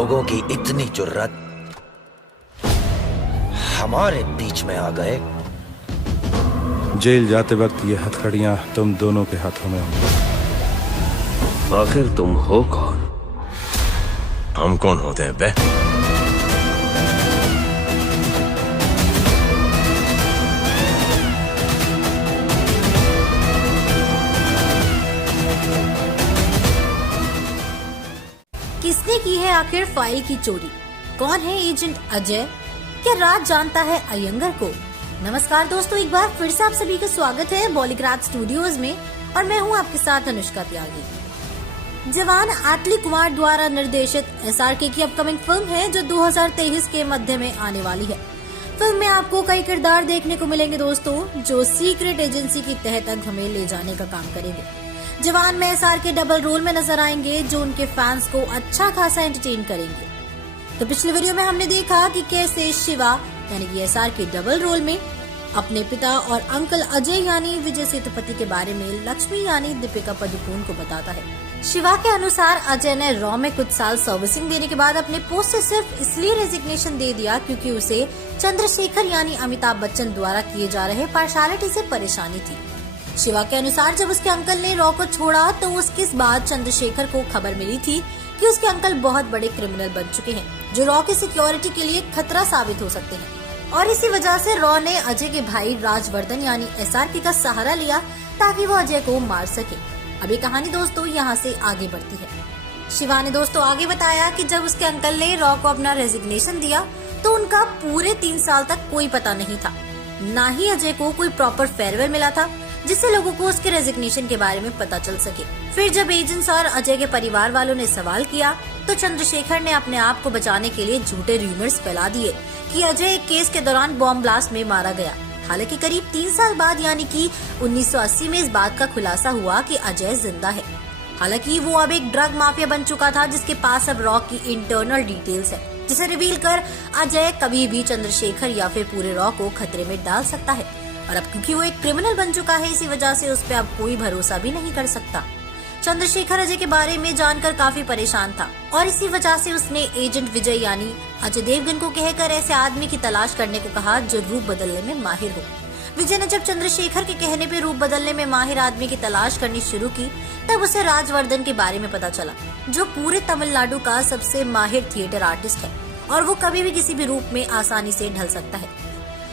लोगों की इतनी जुर्रत हमारे बीच में आ गए। जेल जाते वक्त ये हथकड़ियां तुम दोनों के हाथों में होंगी। आखिर तुम हो कौन? हम कौन होते हैं बे? किसने की है आखिर फाइल की चोरी? कौन है एजेंट अजय? क्या राज जानता है अयंगर को? नमस्कार दोस्तों, एक बार फिर से आप सभी का स्वागत है बॉलीग्राज स्टूडियोज में और मैं हूं आपके साथ अनुष्का त्यागी। जवान आटली कुमार द्वारा निर्देशित एसआरके की अपकमिंग फिल्म है जो 2023 के मध्य में आने वाली है। फिल्म में आपको कई किरदार देखने को मिलेंगे दोस्तों, जो सीक्रेट एजेंसी की तह तक हमें ले जाने का काम करेंगे। जवान में एसआरके डबल रोल में नजर आएंगे जो उनके फैंस को अच्छा खासा एंटरटेन करेंगे। तो पिछले वीडियो में हमने देखा कि कैसे शिवा यानी कि एसआरके डबल रोल में अपने पिता और अंकल अजय यानी विजय सेतुपति के बारे में लक्ष्मी यानी दीपिका पादुकोण को बताता है। शिवा के अनुसार अजय ने रॉ में कुछ साल सर्विसिंग देने के बाद अपने पोस्ट से सिर्फ इसलिए रेजिग्नेशन दे दिया क्योंकि उसे चंद्रशेखर यानी अमिताभ बच्चन द्वारा किए जा रहे पार्शालिटी से परेशानी थी। शिवा के अनुसार जब उसके अंकल ने रॉ को छोड़ा तो उसके बाद चंद्रशेखर को खबर मिली थी कि उसके अंकल बहुत बड़े क्रिमिनल बन चुके हैं जो रॉ की सिक्योरिटी के लिए खतरा साबित हो सकते हैं, और इसी वजह से रॉ ने अजय के भाई राजवर्धन यानी एसआरके का सहारा लिया ताकि वो अजय को मार सके। अब ये कहानी दोस्तों यहाँ से आगे बढ़ती है। शिवा ने दोस्तों आगे बताया कि जब उसके अंकल ने रॉ को अपना रेजिग्नेशन दिया तो उनका पूरे 3 साल तक कोई पता नहीं था, न ही अजय को कोई प्रॉपर फेयरवेल मिला था जिससे लोगों को उसके रेजिग्नेशन के बारे में पता चल सके। फिर जब एजेंट्स और अजय के परिवार वालों ने सवाल किया तो चंद्रशेखर ने अपने आप को बचाने के लिए झूठे रूमर्स फैला दिए कि अजय एक केस के दौरान बॉम्ब ब्लास्ट में मारा गया। हालांकि करीब 3 साल बाद यानी कि 1980 में इस बात का खुलासा हुआ कि अजय जिंदा है। हालांकि वो अब एक ड्रग माफिया बन चुका था जिसके पास अब रॉ की इंटरनल डिटेल्स है, जिसे रिवील कर अजय कभी भी चंद्रशेखर या फिर पूरे रॉ को खतरे में डाल सकता है। और अब क्योंकि वो एक क्रिमिनल बन चुका है इसी वजह से उस पर अब कोई भरोसा भी नहीं कर सकता। चंद्रशेखर अजय के बारे में जानकर काफी परेशान था और इसी वजह से उसने एजेंट विजय यानी अजय देवगन को कहकर ऐसे आदमी की तलाश करने को कहा जो रूप बदलने में माहिर हो। विजय ने जब चंद्रशेखर के कहने पे रूप बदलने में माहिर आदमी की तलाश करनी शुरू की तब उसे राजवर्धन के बारे में पता चला, जो पूरे तमिलनाडु का सबसे माहिर थिएटर आर्टिस्ट है और वो कभी भी किसी भी रूप में आसानी से ढल सकता है।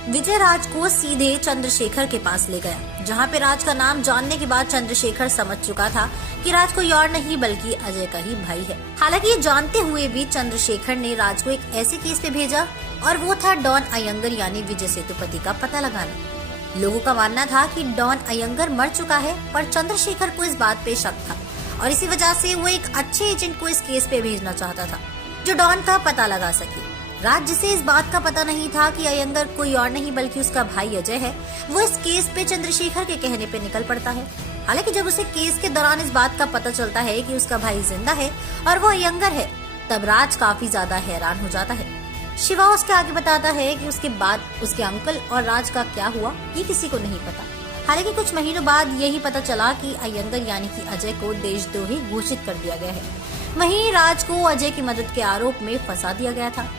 विजय राज को सीधे चंद्रशेखर के पास ले गया, जहाँ पे राज का नाम जानने के बाद चंद्रशेखर समझ चुका था कि राज कोई और नहीं बल्कि अजय का ही भाई है। हालांकि ये जानते हुए भी चंद्रशेखर ने राज को एक ऐसे केस पे भेजा और वो था डॉन अयंगर यानी विजय सेतुपति का पता लगाना। लोगों का मानना था कि डॉन अयंगर मर चुका है, पर चंद्रशेखर को इस बात पे शक था और इसी वजह से वो एक अच्छे एजेंट को इस केस पे भेजना चाहता था जो डॉन का पता लगा सके। राज, जिसे इस बात का पता नहीं था कि अयंगर कोई और नहीं बल्कि उसका भाई अजय है, वो इस केस पे चंद्रशेखर के कहने पे निकल पड़ता है। हालांकि जब उसे केस के दौरान इस बात का पता चलता है कि उसका भाई जिंदा है और वो अयंगर है, तब राज काफी ज्यादा हैरान हो जाता है। शिवा उसके आगे बताता है कि उसके बाद उसके अंकल और राज का क्या हुआ ये किसी को नहीं पता। हालांकि कुछ महीनों बाद यही पता चला कि अयंगर यानी कि अजय को देशद्रोही घोषित कर दिया गया है। वहीं राज को अजय की मदद के आरोप में फंसा दिया गया था।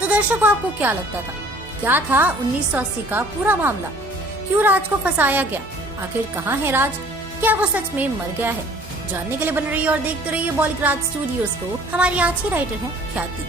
तो दर्शकों, आपको क्या लगता था? क्या था 1980 का पूरा मामला? क्यों राज को फंसाया गया? आखिर कहाँ है राज? क्या वो सच में मर गया है? जानने के लिए बने रहिए और देखते रहिए बॉलीग्राज स्टूडियोज को। हमारी आज ही राइटर है ख्याति।